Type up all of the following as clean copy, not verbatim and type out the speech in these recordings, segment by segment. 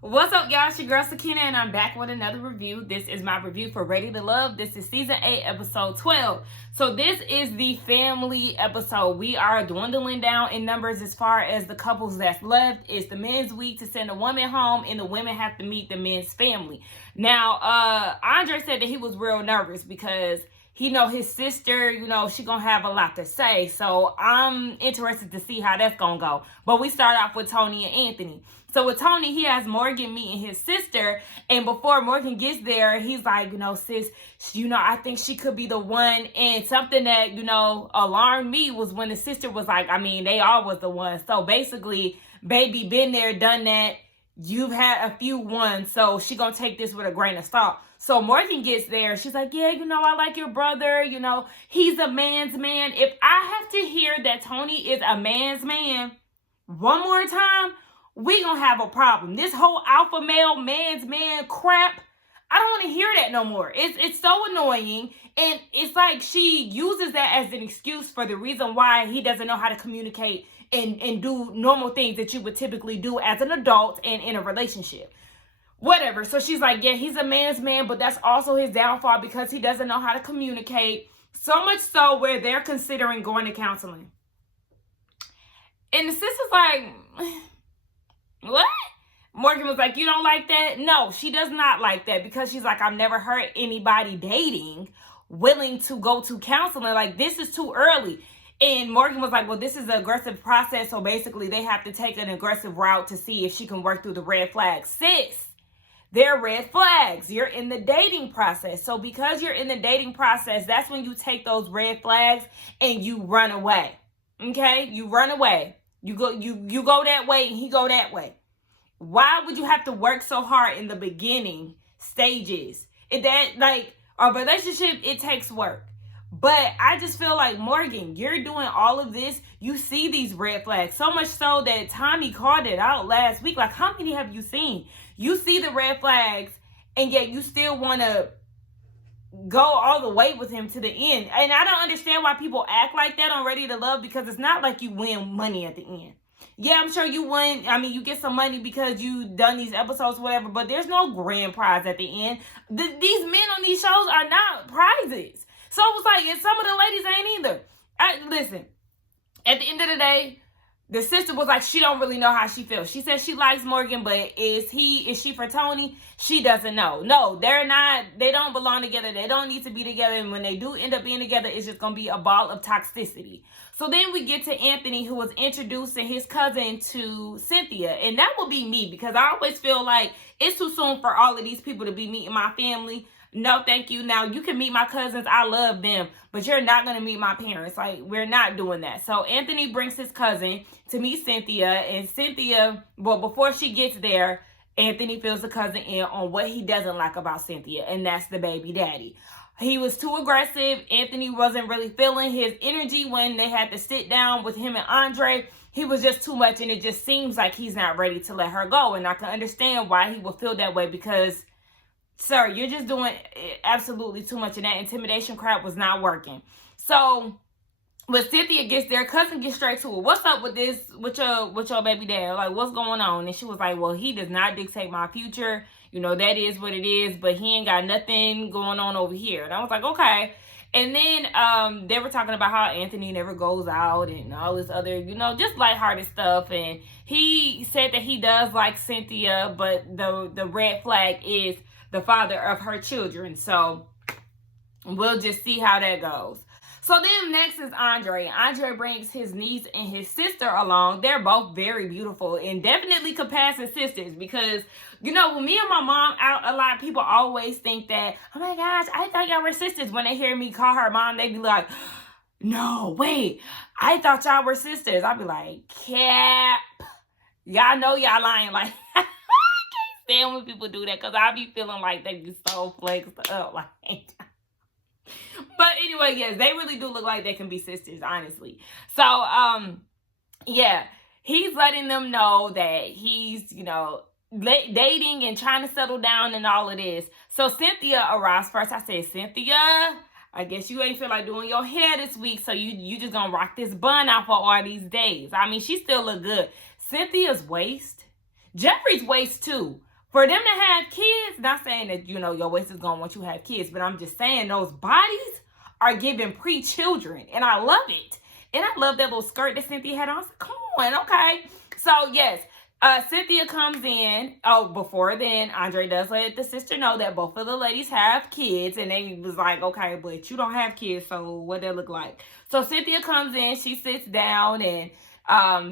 What's up, y'all? It's your girl Sakina, and I'm back with another review. This is my review for Ready to Love. This is season 8, episode 12. So this is the family episode. We are dwindling down in numbers as far as the couples that's left. It's the men's week to send the woman home, and the women have to meet the men's family. Now, Andre said that he was real nervous because he know his sister, she gonna have a lot to say. So I'm interested to see how that's gonna go. But we start off with Tony and Anthony. So with Tony, he has Morgan meeting his sister. And before Morgan gets there, he's like, sis, I think she could be the one. And something that, alarmed me was when the sister was like, they all was the one. So basically, baby, been there, done that. You've had a few ones. So she gonna take this with a grain of salt. So Morgan gets there. She's like, yeah, I like your brother. He's a man's man. If I have to hear that Tony is a man's man one more time, we gonna have a problem. This whole alpha male, man's man crap, I don't want to hear that no more. It's so annoying. And it's like she uses that as an excuse for the reason why he doesn't know how to communicate and do normal things that you would typically do as an adult and in a relationship. Whatever. So she's like, yeah, he's a man's man, but that's also his downfall because he doesn't know how to communicate. So much so where they're considering going to counseling. And the sister's like, what? Morgan was like, you don't like that? No, she does not like that because she's like, I've never heard anybody dating willing to go to counseling. Like, this is too early. And Morgan was like, well, this is an aggressive process. So basically they have to take an aggressive route to see if she can work through the red flags. Sis, they're red flags. You're in the dating process. So because you're in the dating process, that's when you take those red flags and you run away. Okay? You run away. You go that way and he go that way. Why would you have to work so hard in the beginning stages? A relationship, it takes work. But I just feel like, Morgan, you're doing all of this. You see these red flags. So much so that Tommy called it out last week. Like, how many have you seen? You see the red flags, and yet you still want to go all the way with him to the end. And I don't understand why people act like that on Ready to Love, because it's not like you win money at the end. Yeah, I'm sure you win. You get some money because you done these episodes, whatever, but there's no grand prize at the end. These men on these shows are not prizes. So it was like, and some of the ladies ain't either. Listen, at the end of the day, the sister was like, she don't really know how she feels. She says she likes Morgan, but is she for Tony? She doesn't know. No, they're not. They don't belong together. They don't need to be together. And when they do end up being together, it's just going to be a ball of toxicity. So then we get to Anthony, who was introducing his cousin to Cynthia. And that will be me, because I always feel like it's too soon for all of these people to be meeting my family. No, thank you. Now, you can meet my cousins. I love them. But you're not going to meet my parents. Like, we're not doing that. So Anthony brings his cousin to meet Cynthia. And Cynthia, well, before she gets there, Anthony fills the cousin in on what he doesn't like about Cynthia. And that's the baby daddy. He was too aggressive. Anthony wasn't really feeling his energy when they had to sit down with him and Andre. He was just too much. And it just seems like he's not ready to let her go. And I can understand why he would feel that way, because, sir, you're just doing absolutely too much, and that intimidation crap was not working. So when Cynthia gets there, cousin gets straight to it. What's up with this, with your baby dad? Like, what's going on? And she was like, well, he does not dictate my future. That is what it is, but he ain't got nothing going on over here. And I was like, okay. And then they were talking about how Anthony never goes out and all this other, just lighthearted stuff. And he said that he does like Cynthia, but the red flag is the father of her children. So we'll just see how that goes. So then next is Andre. Andre brings his niece and his sister along. They're both very beautiful and definitely could pass as sisters, because, when me and my mom out a lot, people always think that, oh my gosh, I thought y'all were sisters. When they hear me call her mom, they be like, no, wait, I thought y'all were sisters. I'll be like, cap. Y'all know y'all lying. Like, I can't stand when people do that, because I be feeling like they be so flexed up. Like, but anyway, yes, they really do look like they can be sisters, honestly. So, yeah, he's letting them know that he's, dating and trying to settle down and all of this. So Cynthia arrives first. I said, Cynthia, I guess you ain't feel like doing your hair this week, so you just gonna rock this bun out for all these days. She still look good. Cynthia's waist, Jeffrey's waist too. For them to have kids, not saying that, you know, your waist is going to want you to have kids, but I'm just saying those bodies are giving pre-children. And I love it. And I love that little skirt that Cynthia had on. Come on, okay. So, yes, Cynthia comes in. Oh, before then, Andre does let the sister know that both of the ladies have kids. And they was like, okay, but you don't have kids, so what that look like? So Cynthia comes in. She sits down and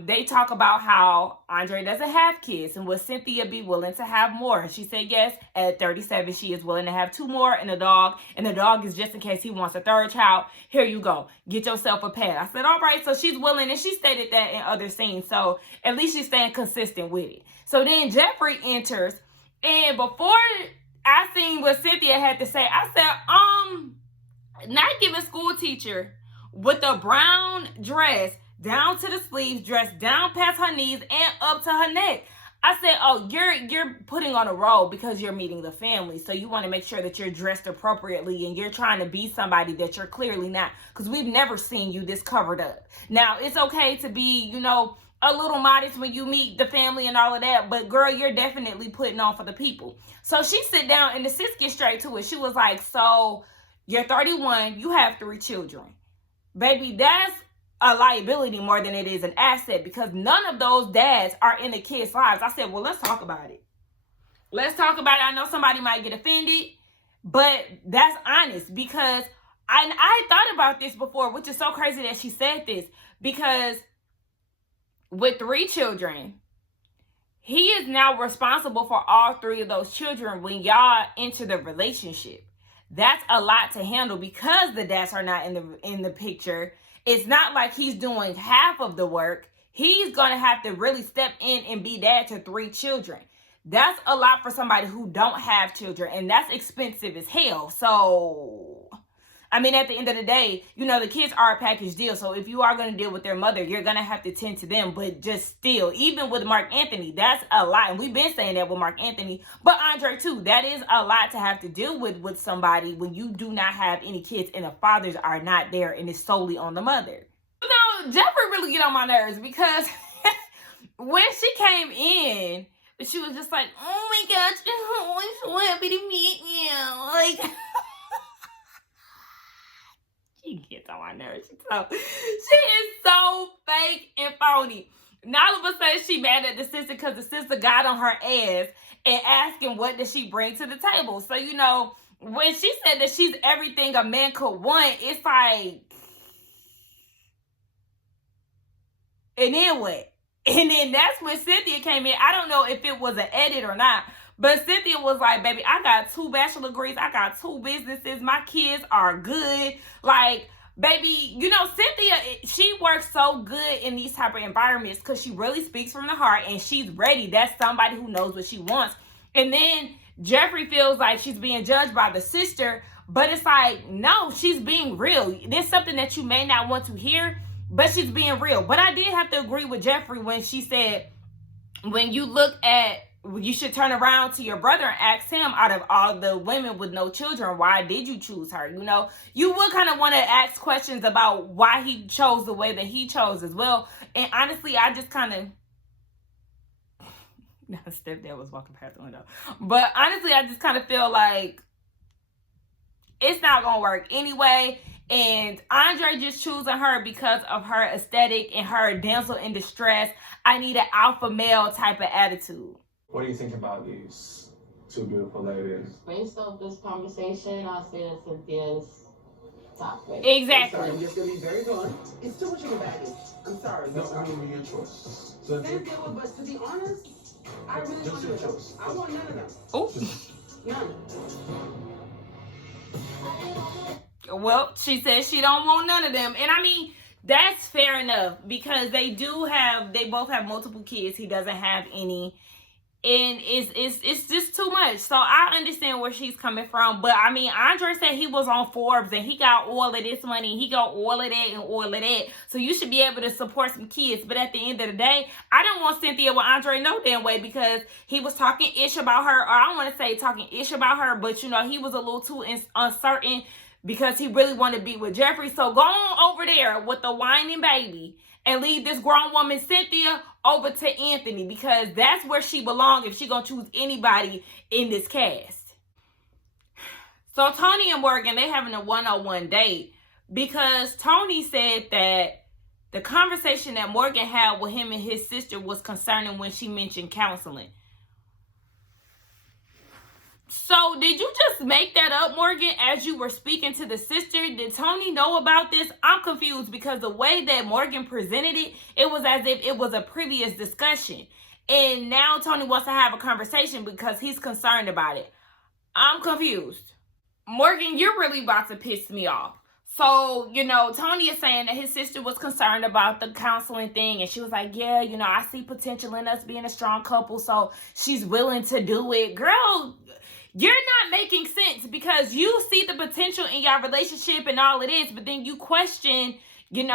they talk about how Andre doesn't have kids and will Cynthia be willing to have more. And she said yes. At 37, she is willing to have 2 more and a dog. And the dog is just in case he wants a 3rd child. Here you go. Get yourself a pet. I said, all right. So she's willing, and she stated that in other scenes. So at least she's staying consistent with it. So then Jeffrey enters. And before I seen what Cynthia had to say, I said, not giving school teacher with a brown dress down to the sleeves, dressed down past her knees and up to her neck. I said, oh, you're putting on a role because you're meeting the family. So you want to make sure that you're dressed appropriately and you're trying to be somebody that you're clearly not. Because we've never seen you this covered up. Now, it's okay to be, you know, a little modest when you meet the family and all of that. But girl, you're definitely putting on for the people. So she sit down and the sis gets straight to it. She was like, so you're 31, you have 3 children. Baby, that's a liability more than it is an asset, because none of those dads are in the kids' lives. I said, well, let's talk about it. Let's talk about it. I know somebody might get offended, but that's honest, because I thought about this before, which is so crazy that she said this, because with 3 children, he is now responsible for all 3 of those children when y'all enter the relationship. That's a lot to handle because the dads are not in the picture. It's not like he's doing half of the work. He's going to have to really step in and be dad to 3 children. That's a lot for somebody who don't have children, and that's expensive as hell. So, I mean, at the end of the day, you know, the kids are a package deal. So if you are going to deal with their mother, you're going to have to tend to them. But just still, even with Mark Anthony, that's a lot. And we've been saying that with Mark Anthony, but Andre too. That is a lot to have to deal with somebody when you do not have any kids and the fathers are not there and it's solely on the mother. You know, Jeffrey really get on my nerves because when she came in, she was just like, oh my gosh, I'm so happy to meet you. Like, she gets on my nerves. She is so fake and phony. Now all of a sudden she mad at the sister because the sister got on her ass and asking what does she bring to the table. So, you know, when she said that she's everything a man could want, it's like, and then what? And then that's when Cynthia came in. I don't know if it was an edit or not, but Cynthia was like, baby, I got 2 bachelor degrees. I got 2 businesses. My kids are good. Like, baby, you know, Cynthia, she works so good in these type of environments because she really speaks from the heart and she's ready. That's somebody who knows what she wants. And then Jeffrey feels like she's being judged by the sister, but it's like, no, she's being real. There's something that you may not want to hear, but she's being real. But I did have to agree with Jeffrey when she said, when you look at, you should turn around to your brother and ask him, out of all the women with no children, why did you choose her? You know, you would kind of want to ask questions about why he chose the way that he chose as well. And honestly, I just kind of, now stepdad was walking past the window, but honestly, I just kind of feel like it's not going to work anyway. And Andre just choosing her because of her aesthetic and her damsel in distress, I need an alpha male type of attitude. What do you think about these 2 beautiful ladies? Based off this conversation, I'll say that Cynthia's top pick. Exactly. I'm just gonna be very blunt. It's too much of a baggage. I'm sorry. No, I mean, your choice. Cynthia, but to be honest, I really Just want your none of them. choice. I want none of them. Oh. None. Well, she says she don't want none of them. And I mean, that's fair enough because they both have multiple kids. He doesn't have any. And it's just too much. So I understand where she's coming from. But I mean, Andre said he was on Forbes and he got all of this money. He got all of that and all of that. So you should be able to support some kids. But at the end of the day, I don't want Cynthia with Andre no damn way because he was talking ish about her. Or I don't want to say talking ish about her, but you know, he was a little too uncertain because he really wanted to be with Jeffrey. So go on over there with the whining baby and leave this grown woman, Cynthia, over to Anthony, because that's where she belongs if she gonna choose anybody in this cast. So Tony and Morgan, they having a one-on-one date because Tony said that the conversation that Morgan had with him and his sister was concerning when she mentioned counseling. So did you just make that up, Morgan, as you were speaking to the sister? Did Tony know about this? I'm confused because the way that Morgan presented it, it was as if it was a previous discussion. And now Tony wants to have a conversation because he's concerned about it. I'm confused. Morgan, you're really about to piss me off. So, Tony is saying that his sister was concerned about the counseling thing. And she was like, yeah, I see potential in us being a strong couple. So she's willing to do it. Girl, you're not making sense because you see the potential in your relationship and all it is. But then you question, his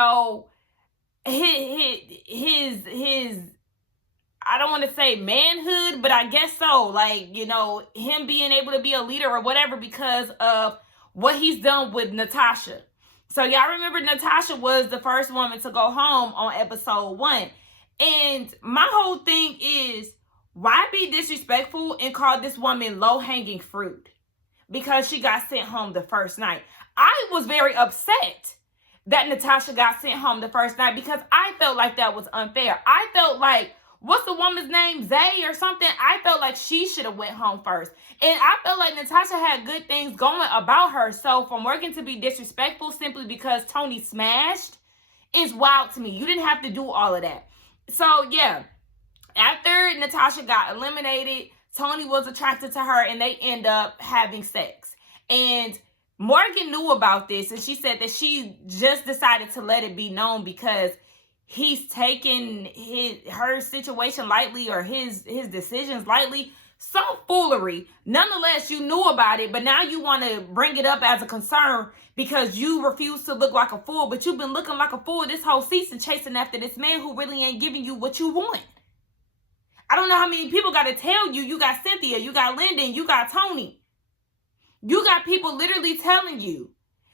I don't want to say manhood, but I guess so. Like, him being able to be a leader or whatever because of what he's done with Natasha. So y'all remember Natasha was the first woman to go home on episode 1. And my whole thing is, why be disrespectful and call this woman low-hanging fruit? Because she got sent home the first night. I was very upset that Natasha got sent home the first night because I felt like that was unfair. I felt like, what's the woman's name? Zay or something? I felt like she should have went home first. And I felt like Natasha had good things going about her. So for Morgan to be disrespectful simply because Tony smashed is wild to me. You didn't have to do all of that. So yeah, after Natasha got eliminated, Tony was attracted to her and they end up having sex. And Morgan knew about this and she said that she just decided to let it be known because he's taking her situation lightly or his decisions lightly. Some foolery. Nonetheless, you knew about it, but now you want to bring it up as a concern because you refuse to look like a fool, but you've been looking like a fool this whole season chasing after this man who really ain't giving you what you want. I don't know how many people got to tell you. You got Cynthia, you got Lyndon, you got Tony. You got people literally telling you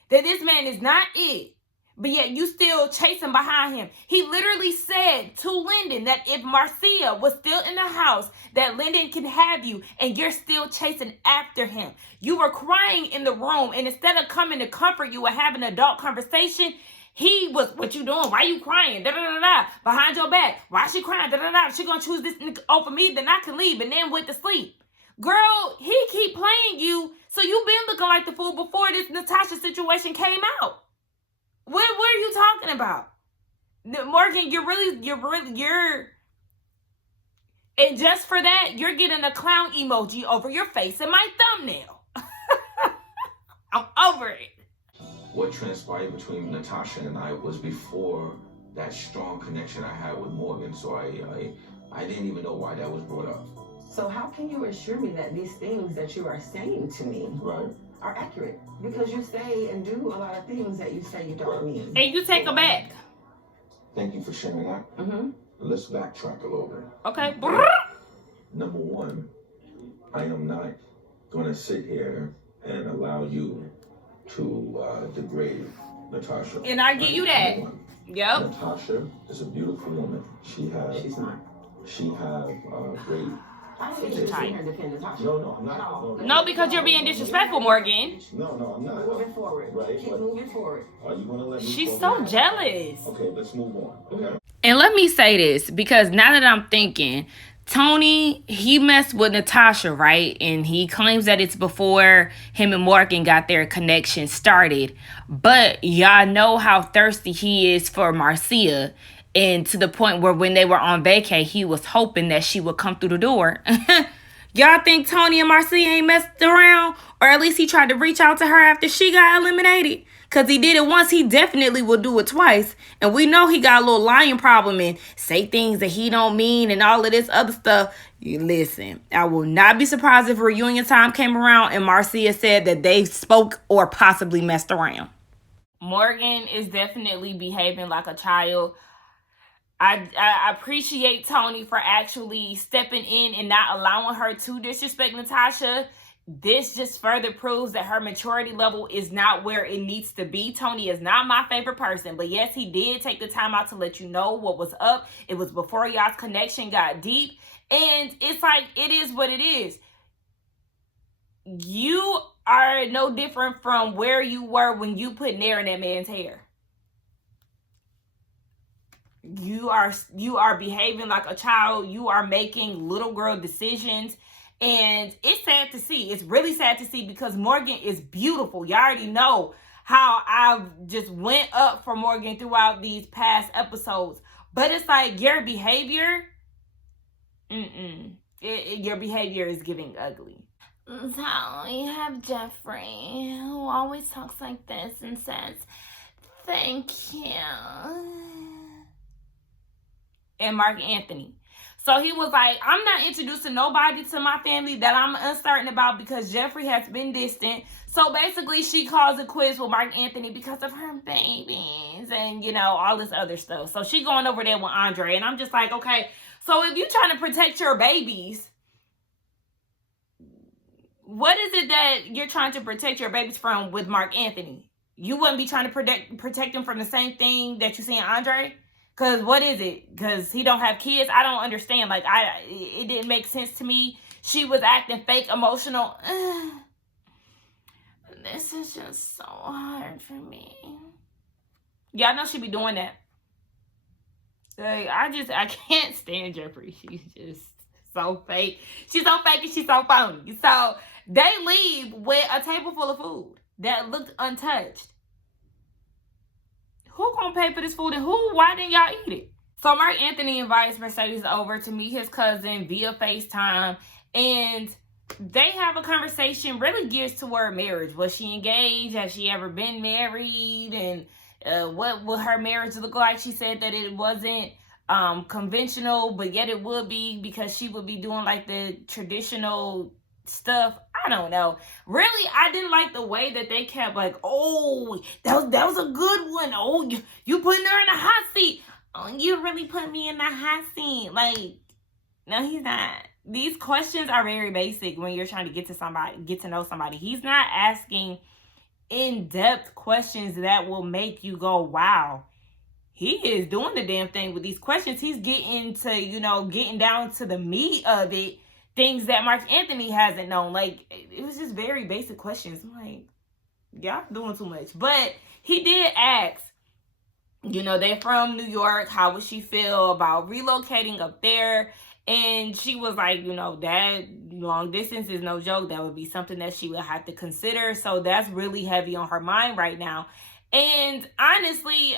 that this man is not it. But yet you still chasing behind him. He literally said to Lyndon that if Marcia was still in the house, that Lyndon can have you, and you're still chasing after him. You were crying in the room, and instead of coming to comfort you and having an adult conversation, he was, what you doing? Why you crying? Da-da-da-da. Behind your back. Why she crying? Da-da-da. She gonna choose this over me, then I can leave, and then went to sleep. Girl, he keep playing you, so you been looking like the fool before this Natasha situation came out. What are you talking about? Morgan, and just for that, you're getting a clown emoji over your face in my thumbnail. I'm over it. What transpired between Natasha and I was before that strong connection I had with Morgan, so I didn't even know why that was brought up. So how can you assure me that these things that you are saying to me are accurate? Because you say and do a lot of things that you say you don't mean. And you take them back. Thank you for sharing that. Mm-hmm. Let's backtrack a little bit. Okay. Number one, I am not going to sit here and allow you to degrade Natasha. And I give you that. Yep. Natasha is a beautiful woman. She's not. She have great. I don't think you're sitting here defending Natasha. No, I'm not. No, because you're being disrespectful, Morgan. No, I'm not. Moving forward. Right. Keep moving forward. Are you going to let me? She's so jealous. Okay, let's move on. Okay. And let me say this, because now that I'm thinking, Tony, he messed with Natasha, right? And he claims that it's before him and Morgan got their connection started. But y'all know how thirsty he is for Marcia. And to the point where when they were on vacay, he was hoping that she would come through the door. Y'all think Tony and Marcia ain't messed around? Or at least he tried to reach out to her after she got eliminated? Because he did it once, he definitely will do it twice. And we know he got a little lying problem and say things that he don't mean and all of this other stuff. You listen, I will not be surprised if reunion time came around and Marcia said that they spoke or possibly messed around. Morgan is definitely behaving like a child. I appreciate Tony for actually stepping in and not allowing her to disrespect Natasha. this just further proves that her maturity level is not where it needs to be. Tony is not my favorite person, but yes, he did take the time out to let you know what was up. It was before y'all's connection got deep, and it's like, it is what it is. You are no different from where you were when you put nair in that man's hair. You are behaving like a child. You are making little girl decisions. And it's sad to see. It's really sad to see, because Morgan is beautiful. You already know how I've just went up for Morgan throughout these past episodes. But it's like, your behavior, your behavior is giving ugly. So you have Jeffrey, who always talks like this and says, "Thank you." And Mark Anthony. So he was like, "I'm not introducing nobody to my family that I'm uncertain about because Jeffrey has been distant." So basically, she calls it quits with Mark Anthony because of her babies and, you know, all this other stuff. So she going over there with Andre. And I'm just like, okay, so if you're trying to protect your babies, what is it that you're trying to protect your babies from with Mark Anthony? You wouldn't be trying to protect them from the same thing that you see in Andre? Because what is it? Because he don't have kids? I don't understand. Like, it didn't make sense to me. She was acting fake emotional. This is just so hard for me. Y'all know she be doing that. Like, I can't stand Jeffrey. She's just so fake. She's so fake and she's so phony. So they leave with a table full of food that looked untouched. Who gonna pay for this food, and why didn't y'all eat it? So Mark Anthony invites Mercedes over to meet his cousin via FaceTime, and they have a conversation really geared toward marriage. Was she engaged? Has she ever been married? And what will her marriage look like? She said that it wasn't conventional, but yet it would be, because she would be doing like the traditional stuff. I don't know. Really, I didn't like the way that they kept like, "Oh, that was a good one. Oh, you putting her in a hot seat. Oh, you really put me in the hot seat." Like, no, he's not. These questions are very basic when you're trying to get to know somebody. He's not asking in-depth questions that will make you go, wow. He is doing the damn thing with these questions. He's getting down to the meat of it. Things that Mark Anthony hasn't known. Like, it was just very basic questions. I'm like, y'all doing too much. But he did ask, they're from New York. How would she feel about relocating up there? And she was like, that long distance is no joke. That would be something that she would have to consider. So that's really heavy on her mind right now. And honestly,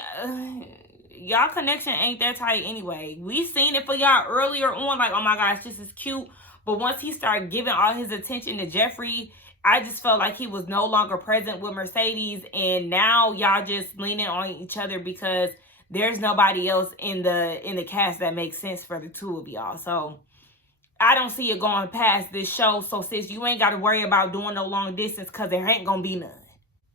y'all connection ain't that tight anyway. We seen it for y'all earlier on. Like, oh my gosh, this is cute. But once he started giving all his attention to Jeffrey, I just felt like he was no longer present with Mercedes. And now y'all just leaning on each other because there's nobody else in the cast that makes sense for the two of y'all. So I don't see it going past this show. So sis, you ain't got to worry about doing no long distance, because there ain't going to be none.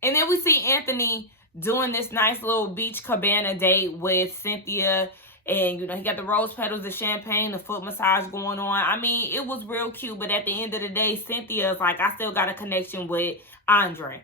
And then we see Anthony doing this nice little beach cabana date with Cynthia. And, he got the rose petals, the champagne, the foot massage going on. I mean, it was real cute. But at the end of the day, Cynthia's like, I still got a connection with Andre.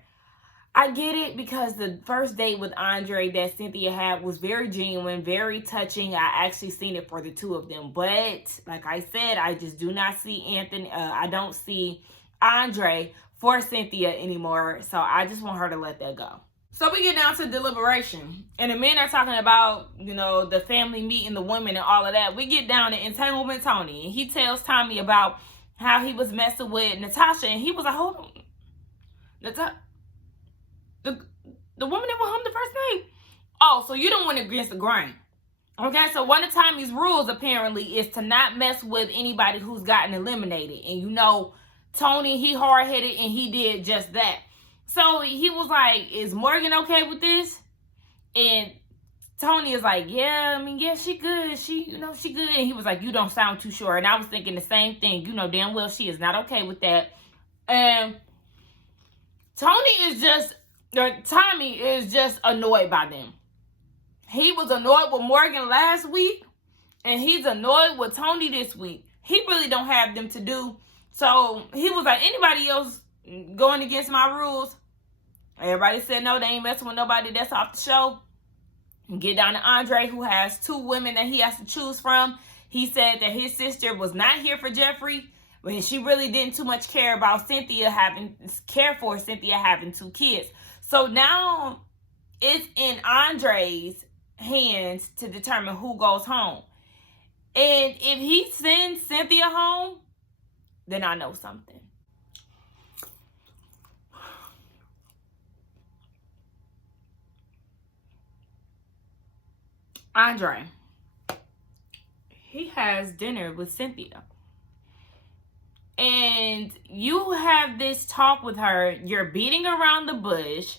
I get it, because the first date with Andre that Cynthia had was very genuine, very touching. I actually seen it for the two of them. But like I said, I just do not see I don't see Andre for Cynthia anymore. So I just want her to let that go. So we get down to deliberation, and the men are talking about, the family meeting, the women and all of that. We get down to entanglement Tony, and he tells Tommy about how he was messing with Natasha, and he was like, hold on. The woman that went home the first night? Oh, so you don't went against the grain. Okay, so one of Tommy's rules apparently is to not mess with anybody who's gotten eliminated. And Tony, he hard-headed, and he did just that. So he was like, is Morgan okay with this? And Tony is like, yeah, she good. She good. And he was like, you don't sound too sure. And I was thinking the same thing. Damn well she is not okay with that. And Tommy is just annoyed by them. He was annoyed with Morgan last week, and he's annoyed with Tony this week. He really don't have them to do So he was like, anybody else going against my rules? Everybody said no, they ain't messing with nobody that's off the show. Get down to Andre, who has 2 women that he has to choose from. He said that his sister was not here for Jeffrey, but she really didn't too much care about Cynthia having 2 kids. So now it's in Andre's hands to determine who goes home. And if he sends Cynthia home, then I know something. Andre, he has dinner with Cynthia. And you have this talk with her. You're beating around the bush.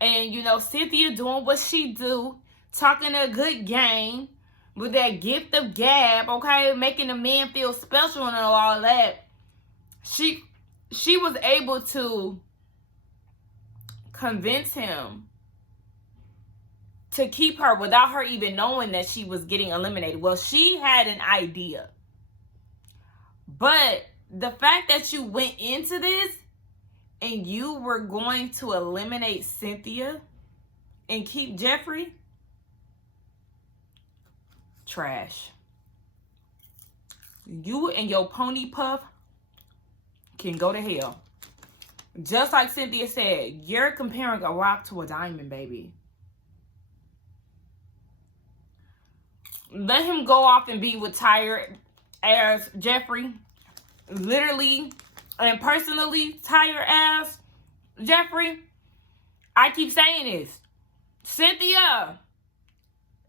And, you know, Cynthia doing what she do. Talking a good game. With that gift of gab, okay? Making the men feel special and all that. She was able to convince him to keep her without her even knowing that she was getting eliminated. Well, she had an idea. But the fact that you went into this and you were going to eliminate Cynthia and keep Jeffrey, trash. You and your pony puff can go to hell. Just like Cynthia said, you're comparing a rock to a diamond, baby. Let him go off and be with tired ass Jeffrey. Literally and personally tired ass Jeffrey. I keep saying this. Cynthia,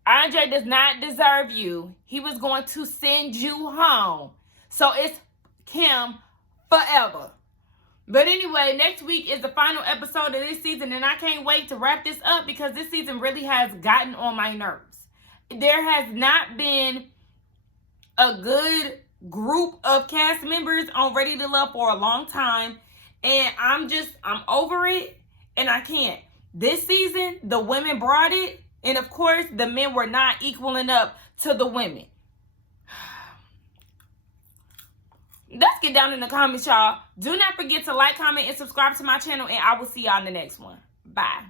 Andre does not deserve you. He was going to send you home. So it's Kim forever. But anyway, next week is the final episode of this season, and I can't wait to wrap this up because this season really has gotten on my nerves. There has not been a good group of cast members on Ready to Love for a long time, and I'm over it, and I can't. This season, the women brought it, and of course, the men were not equaling up to the women. Let's get down in the comments, y'all. Do not forget to like, comment, and subscribe to my channel, and I will see y'all in the next one. Bye.